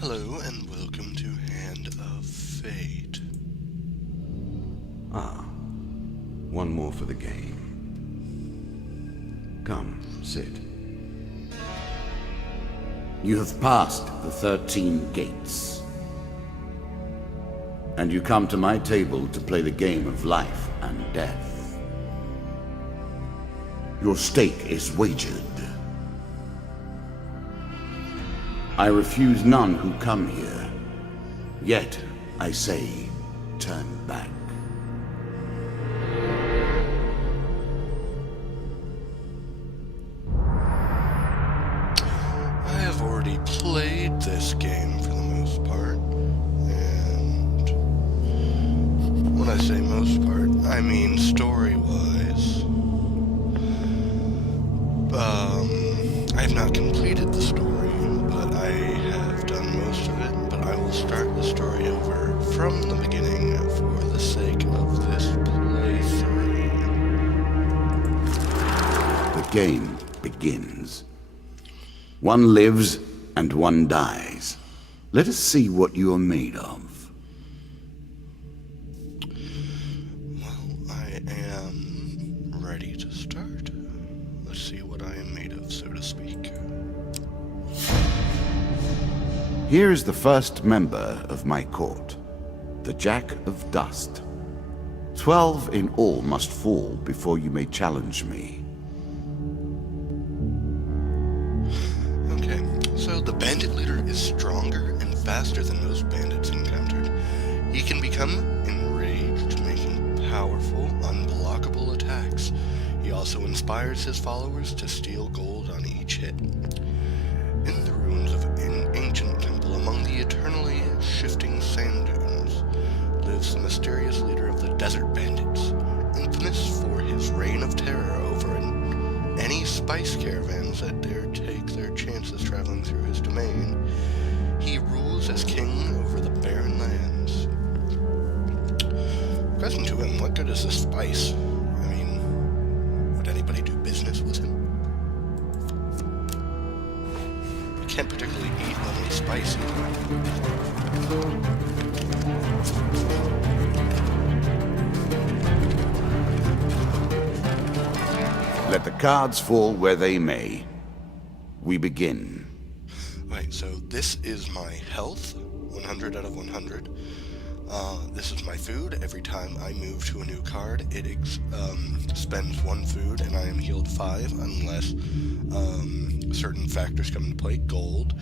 Hello and welcome to Hand of Fate. One more for the game. Come, sit. You have passed the 13 gates. And you come to my table to play the game of life and death. Your stake is wagered. I refuse none who come here. Yet, I say, turn back. I have already played this game for the most part, and when I say most part, I mean story-wise. I have not completed the story, but I have done most of it, but I will start the story over from the beginning for the sake of this playthrough. The game begins. One lives and one dies. Let us see what you are made of. Well, I am ready to start. Let's see what I am made of, so to speak. Here is the first member of my court, the Jack of Dust. 12 in all must fall before you may challenge me. Okay, so the bandit leader is stronger and faster than most bandits encountered. He can become enraged, making powerful, unblockable attacks. He also inspires his followers to steal gold on each hit. In the ruins of an ancient temple among the eternally shifting sand dunes lives the mysterious leader of the Desert Bandits, infamous for his reign of terror over any spice caravans that dare take their chances traveling through his domain. He rules as king over the barren lands. Question to him, what good is this spice? I mean, would anybody do business with him? You can't particularly eat only spice either. Let the cards fall where they may. We begin. Right, so this is my health, 100 out of 100. This is my food. Every time I move to a new card, it spends 1 food, and I am healed 5, unless certain factors come into play. Gold,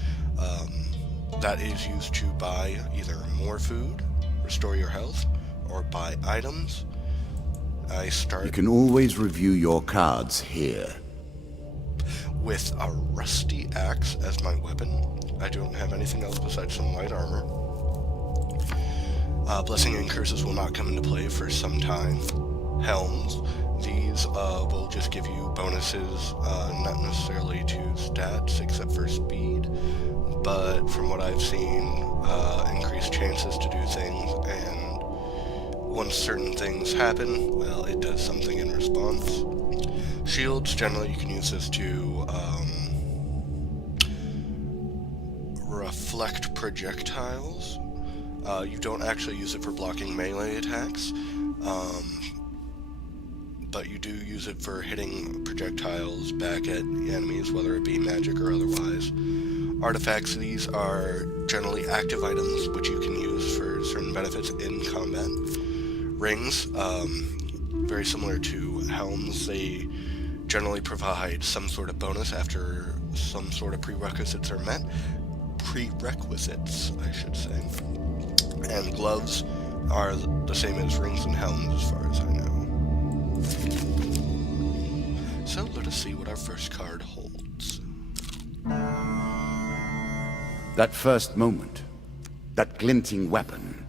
that is used to buy either more food, restore your health, or buy items. I start You can always review your cards here. with a rusty axe as my weapon. I don't have anything else besides some light armor. Blessing and curses will not come into play for some time. Helms, these will just give you bonuses, not necessarily to stats except for speed, but from what I've seen, increased chances to do things, and once certain things happen, well, it does something in response. Shields, generally you can use this to reflect projectiles. You don't actually use it for blocking melee attacks, but you do use it for hitting projectiles back at enemies, whether it be magic or otherwise. Artifacts, these are generally active items which you can use for certain benefits in combat. Rings, very similar to helms, they generally provide some sort of bonus after some sort of prerequisites are met. Prerequisites, I should say. And gloves are the same as rings and helms as far as I know. So let us see what our first card holds. That first moment, that glinting weapon,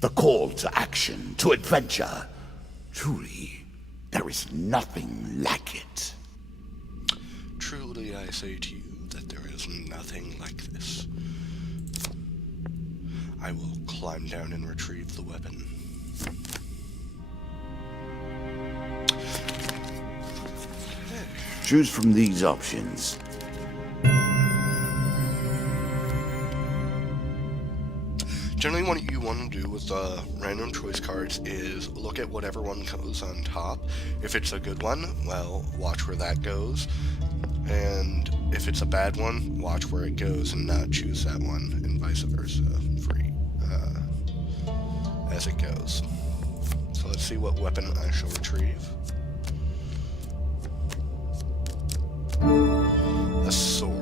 the call to action, to adventure. Truly, there is nothing like it. Truly, I say to you that there is nothing like this. I will climb down and retrieve the weapon. Choose from these options. Generally, what you want to do with the random choice cards is look at whatever one goes on top. If it's a good one, well, watch where that goes. And if it's a bad one, watch where it goes and not choose that one, and vice versa, as it goes. So let's see what weapon I shall retrieve. A sword.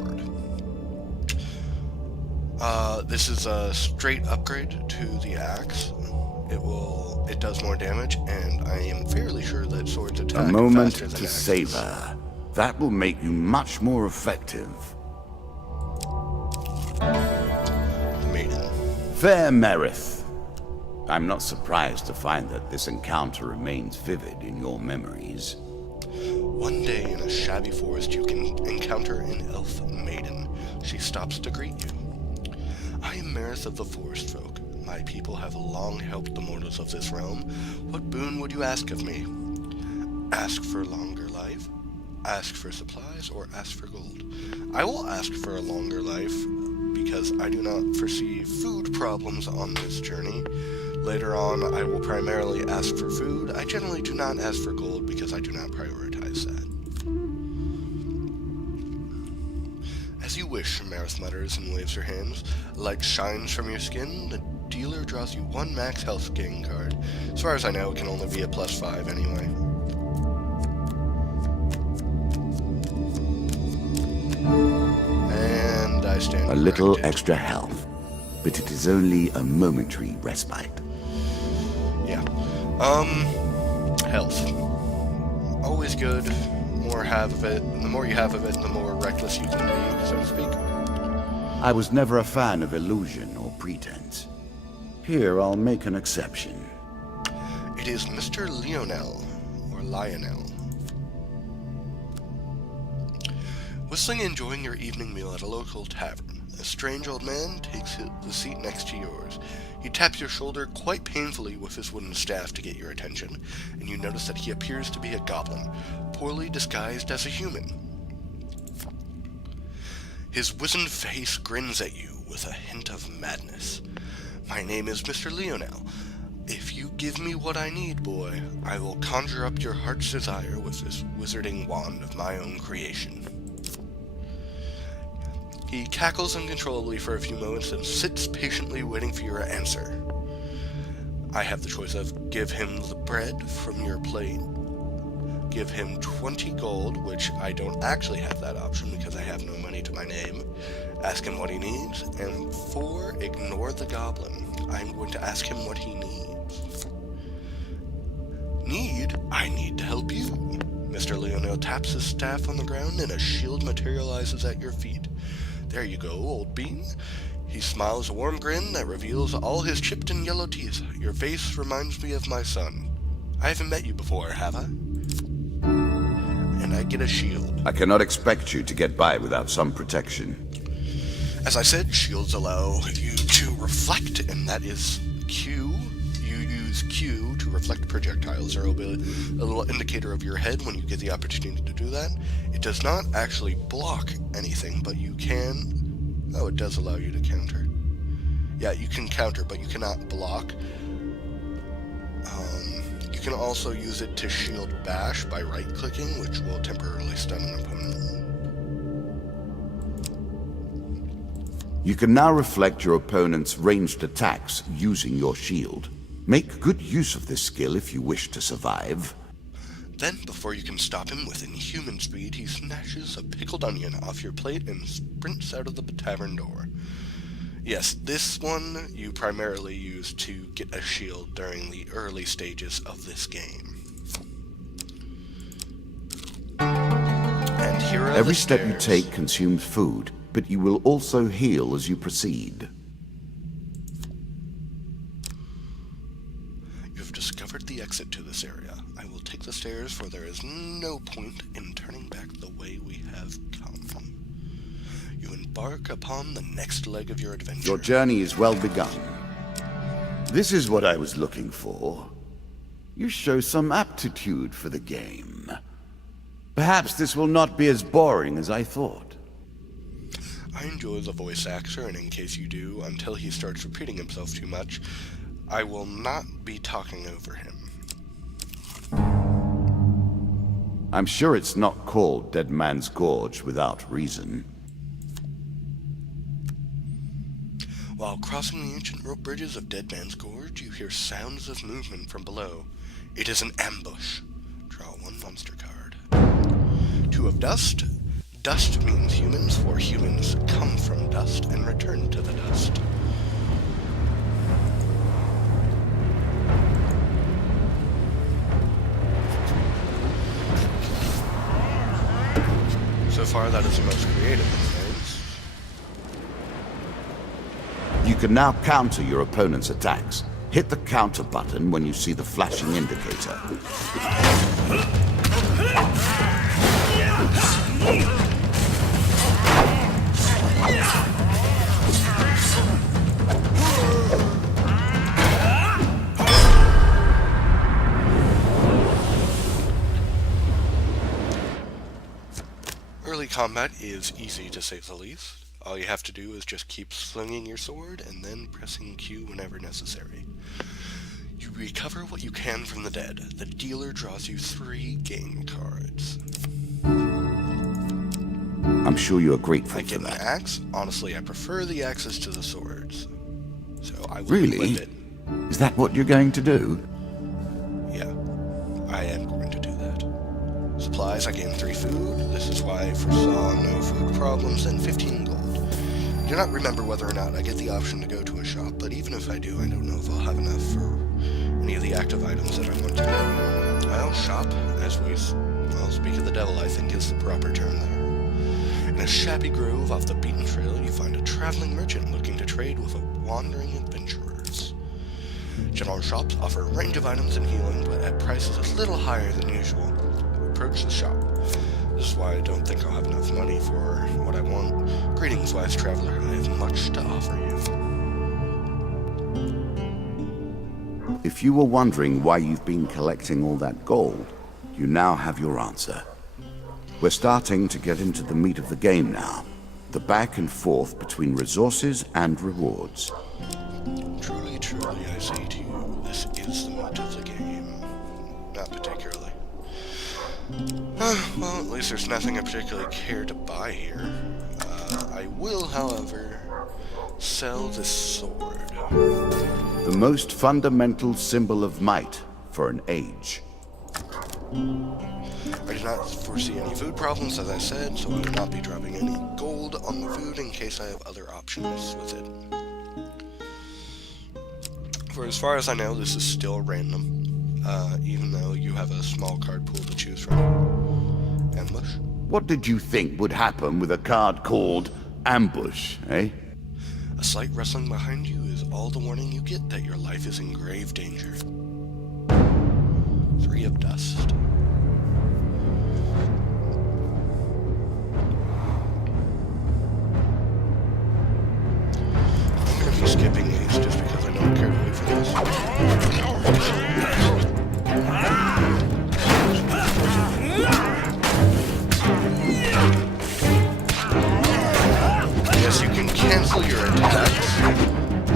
This is a straight upgrade to the axe. It does more damage, and I am fairly sure that swords attack A moment faster than to axes. savor. That will make you much more effective. Maiden. Fair Merith. I'm not surprised to find that this encounter remains vivid in your memories. One day in a shabby forest you can encounter an elf maiden. She stops to greet you. I am Merith of the Forest Folk. My people have long helped the mortals of this realm. What boon would you ask of me? Ask for longer life? Ask for supplies, or ask for gold? I will ask for a longer life, because I do not foresee food problems on this journey. Later on, I will primarily ask for food. I generally do not ask for gold, because I do not prioritize that. As you wish, Merith mutters and waves her hands. Light shines from your skin. The dealer draws you one max health gain card. As far as I know, it can only be a +5 anyway. And I stand A little corrected. extra health, but it is only a momentary respite. Yeah. Health. Always good. More have of it. The more you have of it, the more reckless you can be, so to speak. I was never a fan of illusion or pretense. Here, I'll make an exception. It is Mr. Lionel, or Lionel. Whistling and enjoying your evening meal at a local tavern. A strange old man takes the seat next to yours. He taps your shoulder quite painfully with his wooden staff to get your attention, and you notice that he appears to be a goblin, poorly disguised as a human. His wizened face grins at you with a hint of madness. My name is Mr. Lionel. If you give me what I need, boy, I will conjure up your heart's desire with this wizarding wand of my own creation. He cackles uncontrollably for a few moments and sits patiently waiting for your answer. I have the choice of give him the bread from your plate, give him 20 gold, which I don't actually have that option because I have no money to my name, ask him what he needs, and 4, ignore the goblin. I'm going to ask him what he needs. Need? I need to help you. Mr. Lionel taps his staff on the ground and a shield materializes at your feet. There you go, old bean. He smiles a warm grin that reveals all his chipped and yellow teeth. Your face reminds me of my son. I haven't met you before, have I? And I get a shield. I cannot expect you to get by without some protection. As I said, shields allow you to reflect, and that is Q. You use Q to reflect projectiles. There will be a little indicator of your head when you get the opportunity to do that. It does not actually block anything, but you can... Oh, it does allow you to counter. Yeah, you can counter, but you cannot block. You can also use it to shield bash by right-clicking, which will temporarily stun an opponent. You can now reflect your opponent's ranged attacks using your shield. Make good use of this skill if you wish to survive. Then, before you can stop him with inhuman speed, he snatches a pickled onion off your plate and sprints out of the tavern door. Yes, this one you primarily use to get a shield during the early stages of this game. And here are Every the step you stairs. take consumes food, but you will also heal as you proceed. You have discovered the exit to this area. I will take the stairs, for there is no point in turning back the way we have come. You embark upon the next leg of your adventure. Your journey is well begun. This is what I was looking for. You show some aptitude for the game. Perhaps this will not be as boring as I thought. I enjoy the voice actor, and in case you do, until he starts repeating himself too much, I will not be talking over him. I'm sure it's not called Dead Man's Gorge without reason. While crossing the ancient rope bridges of Dead Man's Gorge, you hear sounds of movement from below. It is an ambush. Draw 1 monster card. 2 of dust. Dust means humans, for humans come from dust and return to the dust. So far, that is the most creative of things. You can now counter your opponent's attacks. Hit the counter button when you see the flashing indicator. Early combat is easy to say the least. All you have to do is just keep swinging your sword and then pressing Q whenever necessary. You recover what you can from the dead. The dealer draws you 3 game cards. I'm sure you're grateful I for get an that. axe. Honestly, I prefer the axes to the swords. So I will Really? equip it. Is that what you're going to do? Yeah, I am going to do that. Supplies, I gain 3 food. This is why I foresaw no food problems and 15 gold. I do not remember whether or not I get the option to go to a shop, but even if I do, I don't know if I'll have enough for any of the active items that I want to get. Well, shop, as we speak of the devil, I think is the proper term there. In a shabby grove off the beaten trail, you find a traveling merchant looking to trade with wandering adventurers. General shops offer a range of items and healing, but at prices a little higher than usual. Approach the shop. This is why I don't think I'll have enough money for what I want. Greetings, wise traveler. I have much to offer you. If you were wondering why you've been collecting all that gold, you now have your answer. We're starting to get into the meat of the game now. The back and forth between resources and rewards. Truly, truly, I say to you, this is the meat of the game. Not particularly. Well, at least there's nothing I particularly care to buy here. I will, however, sell this sword. The most fundamental symbol of might for an age. I do not foresee any food problems, as I said, so I will not be dropping any gold on the food in case I have other options with it. For as far as I know, this is still random, even though you have a small card pool to choose from. Ambush. What did you think would happen with a card called Ambush, eh? A slight rustling behind you is all the warning you get that your life is in grave danger. 3 of dust. I'm going to be skipping these just because I don't care to wait for this. Yes, you can cancel your attacks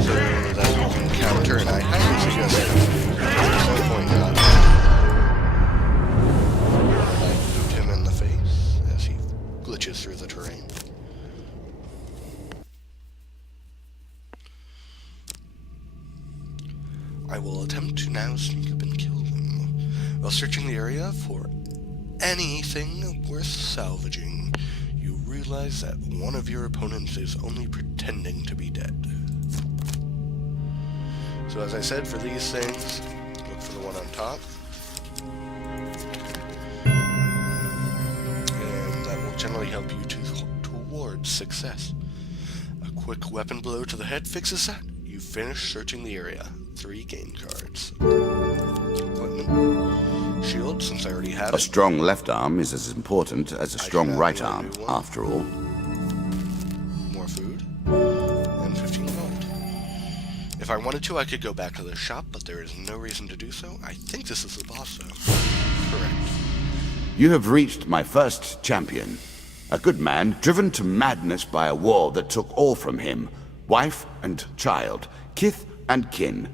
so that you can counter, and I highly suggest that there's no point not. I boot him in the face as he glitches through the terrain. I will attempt to now sneak up and kill them. While searching the area for anything worth salvaging, you realize that one of your opponents is only pretending to be dead. So as I said, for these things, look for the one on top. And that will generally help you towards success. A quick weapon blow to the head fixes that. You finish searching the area. 3 game cards. Equipment. Shield, since I already have A it. strong left arm is as important as a strong right arm, after all. More food. And 15 gold. If I wanted to, I could go back to the shop, but there is no reason to do so. I think this is the boss, though. Correct. You have reached my first champion. A good man driven to madness by a war that took all from him, wife and child, kith and kin.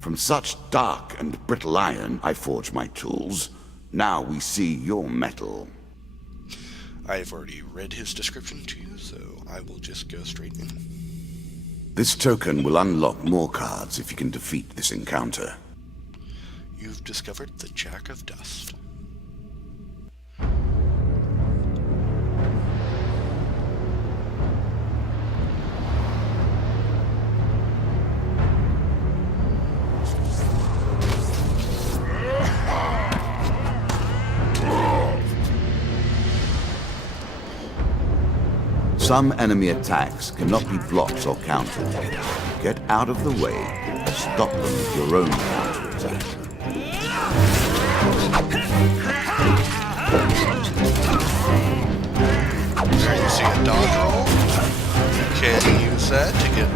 From such dark and brittle iron I forge my tools. Now we see your metal. I've already read his description to you, so I will just go straight in. This token will unlock more cards if you can defeat this encounter. You've discovered the Jack of Dust. Some enemy attacks cannot be blocked or countered. Get out of the way and stop them with your own counterattack. There you see a dodge roll. You can use that to get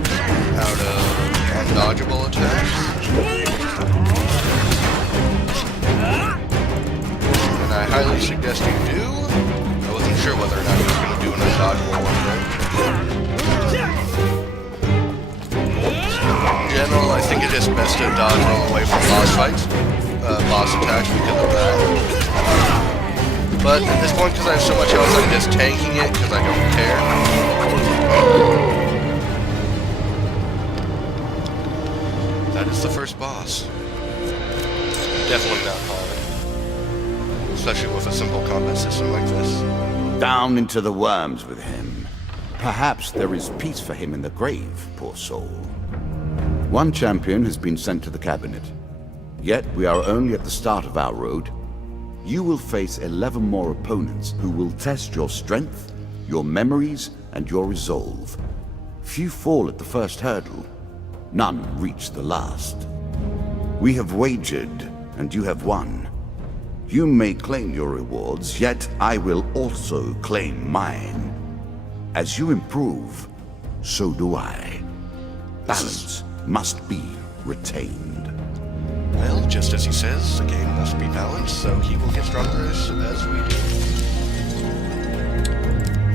out of undodgeable attacks. And I highly suggest you do. I wasn't sure whether or not he was going to do an undodgeable one there. In general, I think it is best to dodge roll away from boss fights, boss attacks because of that. But at this point, because I have so much health, I'm just tanking it because I don't care. That is the first boss. Definitely not hard. Especially with a simple combat system like this. Down into the worms with him. Perhaps there is peace for him in the grave, poor soul. One champion has been sent to the cabinet. Yet we are only at the start of our road. You will face 11 more opponents who will test your strength, your memories, and your resolve. Few fall at the first hurdle. None reach the last. We have wagered, and you have won. You may claim your rewards, yet I will also claim mine. As you improve, so do I. Balance must be retained. Well, just as he says, the game must be balanced, so he will get stronger as we do.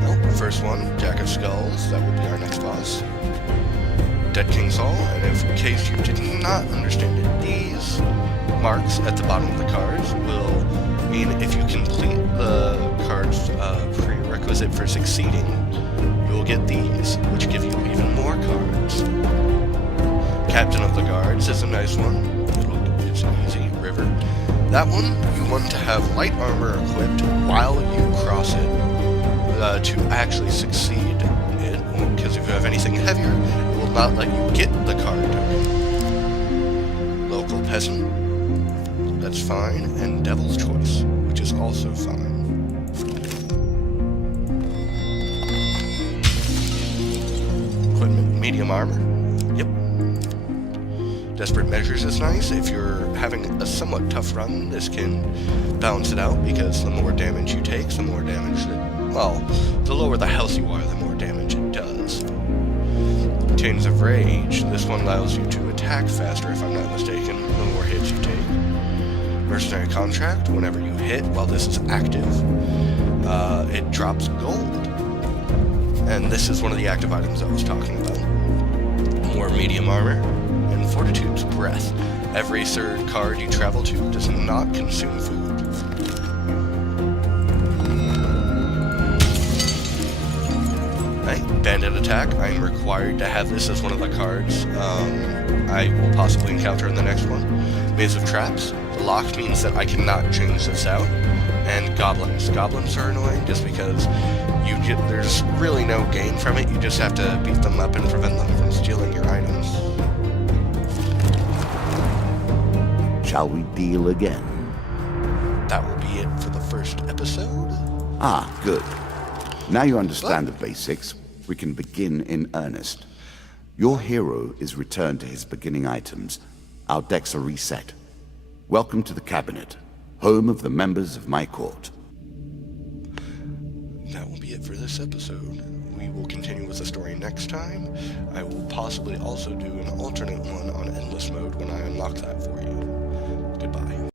Well, first one, Jack of Skulls, that will be our next boss. Dead King's Hall, and if in case you did not understand it, these marks at the bottom of the cards will mean if you complete the card's prerequisite for succeeding, you will get these, which give you even more cards. Captain of the Guards is a nice one. It's easy. River. That one, you want to have light armor equipped while you cross it to actually succeed it, because if you have anything heavier, it will not let you get the card. Local Peasant, that's fine, and Devil's Choice, which is also fine. Equipment, medium armor. Yep. Desperate Measures is nice. If you're having a somewhat tough run, this can balance it out, because the more damage you take, the more damage the lower the health you are, the more damage it does. Chains of Rage. This one allows you to attack faster, if I'm not mistaken, the more hits you take. Mercenary Contract. Whenever you hit while this is active, it drops gold. And this is one of the active items I was talking about. More medium armor. And Fortitude's Breath. Every third card you travel to does not consume food. Right, Bandit Attack. I'm required to have this as one of the cards I will possibly encounter in the next one. Maze of Traps. The lock means that I cannot change this out. And Goblins. Goblins are annoying just because there's really no gain from it. You just have to beat them up and prevent them from stealing your items. Shall we deal again? That will be it for the first episode. Ah, good. Now you understand the basics, we can begin in earnest. Your hero is returned to his beginning items. Our decks are reset. Welcome to the cabinet, home of the members of my court. That will be it for this episode. We will continue with the story next time. I will possibly also do an alternate one on Endless Mode when I unlock that for you. Goodbye.